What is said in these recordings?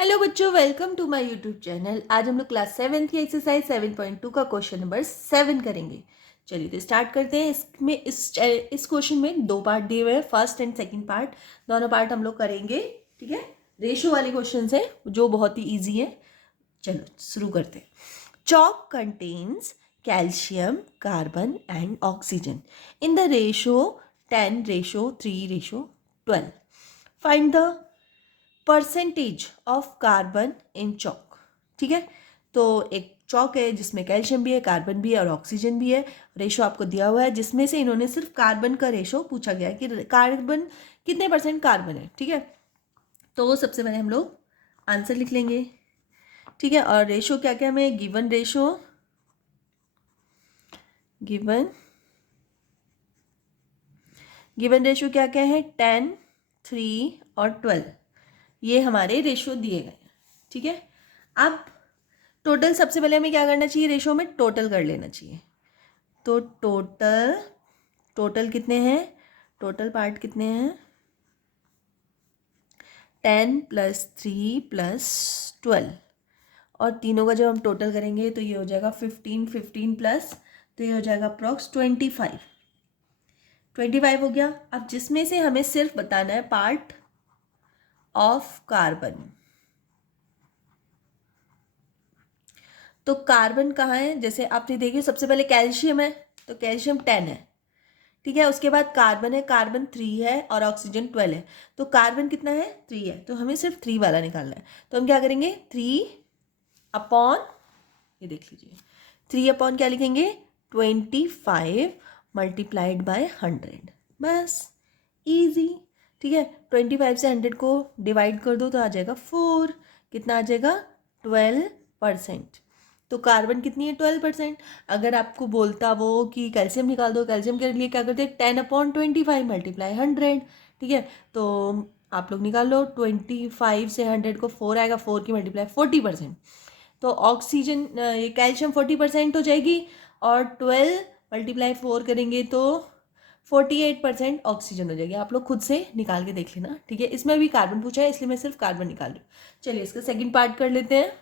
Hello बच्चों, welcome to my YouTube channel. आज हम लोग क्लास 7 की एक्सरसाइज 7.2 का क्वेश्चन नंबर 7 करेंगे। चलिए तो स्टार्ट करते हैं। इसमें इस क्वेश्चन में दो पार्ट दिए हुए हैं, फर्स्ट एंड सेकंड पार्ट। दोनों पार्ट हम लोग करेंगे, ठीक है। रेशो वाले क्वेश्चन है जो बहुत ही ईजी है। चलो शुरू करते हैं। Chalk contains calcium, carbon and oxygen in the ratio 10:3:12। Find the percentage of carbon in chalk. ठीक है, तो एक चॉक है जिसमें कैल्शियम भी है, कार्बन भी है और ऑक्सीजन भी है। रेशो आपको दिया हुआ है जिसमें से इन्होंने सिर्फ कार्बन का रेशो पूछा गया है कि कार्बन कितने परसेंट कार्बन है। ठीक है, तो सबसे पहले हम लोग आंसर लिख लेंगे। ठीक है, और रेशो क्या क्या हमें गिवन रेशो क्या क्या है, 10, 3 और 12। ये हमारे रेशो दिए गए हैं। ठीक है, अब टोटल सबसे पहले हमें क्या करना चाहिए, रेशो में टोटल कर लेना चाहिए। तो टोटल कितने हैं, टोटल पार्ट कितने हैं, 10 + 3 + 12। और तीनों का जब हम टोटल करेंगे तो ये हो जाएगा 15, 15 प्लस, तो ये हो जाएगा अप्रॉक्स 25 हो गया। अब जिसमें से हमें सिर्फ बताना है पार्ट ऑफ कार्बन। तो कार्बन कहाँ है, जैसे आपने देखिए सबसे पहले कैल्शियम है, तो कैल्शियम 10 है। ठीक है, उसके बाद कार्बन है, कार्बन 3 है और ऑक्सीजन 12 है। तो कार्बन कितना है, 3 है, तो हमें सिर्फ 3 वाला निकालना है। तो हम क्या करेंगे, 3 अपॉन, ये देख लीजिए, 3 अपॉन क्या लिखेंगे, 25 मल्टीप्लाइड बाय 100। बस, इजी। ठीक है, 25 से 100 को डिवाइड कर दो तो आ जाएगा 4। कितना आ जाएगा, 12%। तो कार्बन कितनी है, 12%। अगर आपको बोलता वो कि कैल्शियम निकाल दो, कैल्शियम के लिए क्या करते हैं, 10/25 मल्टीप्लाई 100। ठीक है, तो आप लोग निकाल लो, 25 से 100 को 4 आएगा, 4 की मल्टीप्लाई 40%। तो ऑक्सीजन, ये कैल्शियम 40% हो जाएगी, और 12 × 4 करेंगे तो 48% ऑक्सीजन हो जाएगी। आप लोग खुद से निकाल के देख लेना। ठीक है, इसमें भी कार्बन पूछा है इसलिए मैं सिर्फ कार्बन निकाल रही हूँ। चलिए इसका सेकंड पार्ट कर लेते हैं।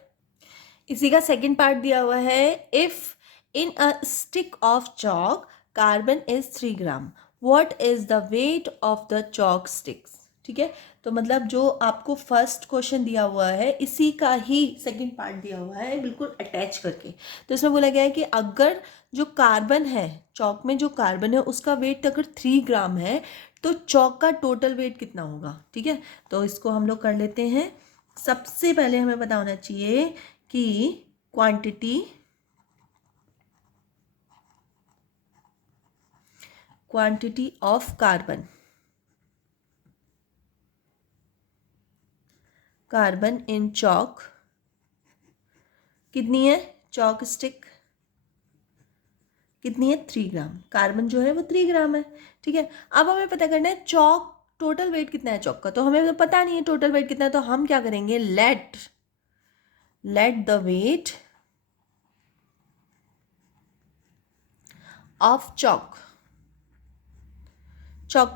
इसी का सेकंड पार्ट दिया हुआ है, if in a stick of chalk carbon is 3 gram, what is the weight of the chalk sticks. ठीक है, तो मतलब जो आपको फर्स्ट क्वेश्चन दिया हुआ है इसी का ही सेकंड पार्ट दिया हुआ है, बिल्कुल अटैच करके। तो इसमें बोला गया है कि अगर जो कार्बन है, चॉक में जो कार्बन है उसका वेट अगर 3 ग्राम है तो चॉक का टोटल वेट कितना होगा। ठीक है, तो इसको हम लोग कर लेते हैं। सबसे पहले हमें पता होना चाहिए कि quantity of carbon in chalk कितनी है, चॉक स्टिक कितनी है, 3 ग्राम। कार्बन जो है वो 3 ग्राम है। ठीक है, अब हमें पता करना है चॉक टोटल वेट कितना है चॉक का, तो हमें तो पता नहीं है टोटल वेट कितना है। तो हम क्या करेंगे, let the weight of chalk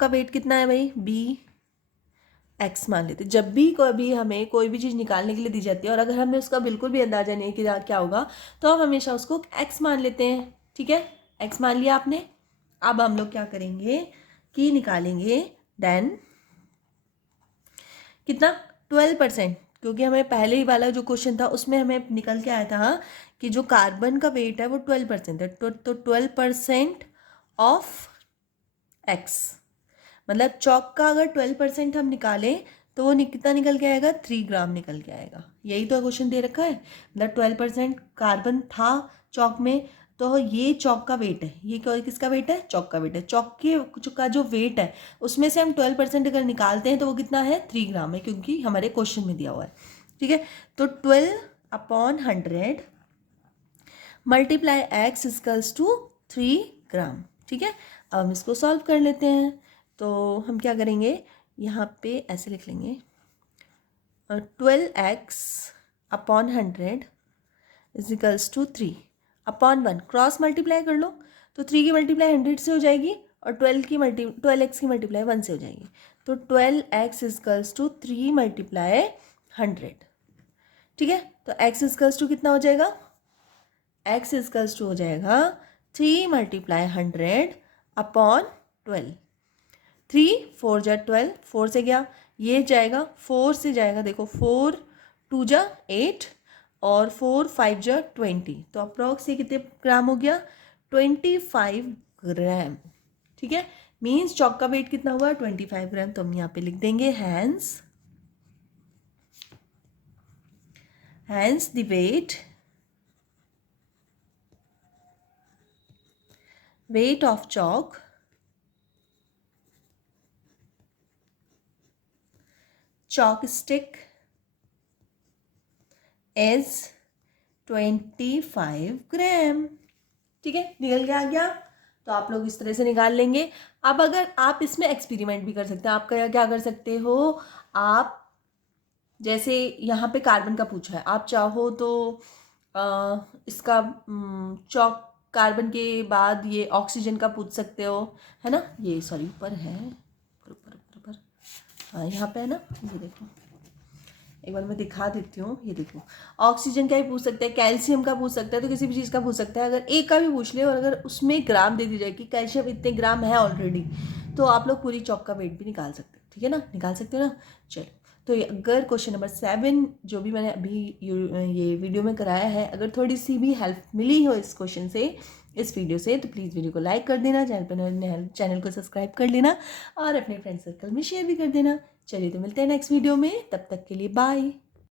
का वेट कितना है भाई, x मान लेते। जब भी कभी हमें कोई भी चीज़ निकालने के लिए दी जाती है और अगर हमें उसका बिल्कुल भी अंदाजा नहीं है कि क्या होगा, तो हम हमेशा उसको x मान लेते हैं। ठीक है, x मान लिया आपने। अब हम लोग क्या करेंगे कि निकालेंगे, देन कितना, 12%। क्योंकि हमें पहले ही वाला जो क्वेश्चन था उसमें हमें निकल के आया था कि जो कार्बन का वेट है वो 12% है। तो 12% ऑफ x, मतलब चॉक का अगर 12% हम निकालें तो वो कितना निकल के आएगा, 3 ग्राम निकल के आएगा। यही तो क्वेश्चन दे रखा है, मतलब 12% कार्बन था चॉक में, तो ये चॉक का वेट है। ये किसका वेट है, चॉक का वेट है। चॉक के का जो वेट है उसमें से हम 12% अगर निकालते हैं तो वो कितना है, 3 ग्राम है, क्योंकि हमारे क्वेश्चन में दिया हुआ है। ठीक है, तो 12/100 मल्टीप्लाई x इक्वल्स टू 3 ग्राम। ठीक है, अब हम इसको सॉल्व कर लेते हैं। तो हम क्या करेंगे, यहाँ पे ऐसे लिख लेंगे, 12x/100 is equals to 3/1। Cross multiply कर लो तो 3 की मल्टीप्लाई 100 से हो जाएगी और 12x की मल्टीप्लाई 1 से हो जाएगी। तो 12x इज इक्वल्स टू 3 × 100। ठीक है, तो x इजकल्स टू कितना हो जाएगा, x इजकल्स टू हो जाएगा 3 × 100 अपॉन 12। 3 4 जा 12, 4 से गया, ये जाएगा 4 से जाएगा, देखो 4 2 जा 8 और 4 5 जा 20, तो अप्रॉक्स ये कितने ग्राम हो गया, 25 ग्राम। ठीक है, मीन्स चॉक का वेट कितना हुआ, 25 ग्राम। तो हम यहाँ पे लिख देंगे hence the weight of chalk stick is 25 gram. ठीक है, निकल के आ गया। तो आप लोग इस तरह से निकाल लेंगे। अब अगर आप इसमें एक्सपेरिमेंट भी कर सकते हैं, आप क्या कर सकते हो, आप जैसे यहाँ पे कार्बन का पूछा है, आप चाहो तो इसका चौक कार्बन के बाद ये ऑक्सीजन का पूछ सकते हो, है ना। ये सॉरी ऊपर है, ऊपर हाँ यहाँ पे है ना, ये देखो एक बार मैं दिखा देती हूँ। ये देखो ऑक्सीजन का भी पूछ सकते हैं, कैल्शियम का पूछ सकता है, तो किसी भी चीज़ का पूछ सकता है। अगर एक का भी पूछ ले और अगर उसमें ग्राम दे दी जाए कि कैल्शियम इतने ग्राम है ऑलरेडी, तो आप लोग पूरी चौक का वेट भी निकाल सकते हो। ठीक है ना, निकाल सकते हो ना। चलो, तो अगर क्वेश्चन नंबर 7 जो भी मैंने अभी ये वीडियो में कराया है, अगर थोड़ी सी भी हेल्प मिली हो इस क्वेश्चन से, इस वीडियो से, तो प्लीज़ वीडियो को लाइक कर देना, चैनल को सब्सक्राइब कर लेना और अपने फ्रेंड सर्कल में शेयर भी कर देना। चलिए, तो मिलते हैं नेक्स्ट वीडियो में, तब तक के लिए बाय।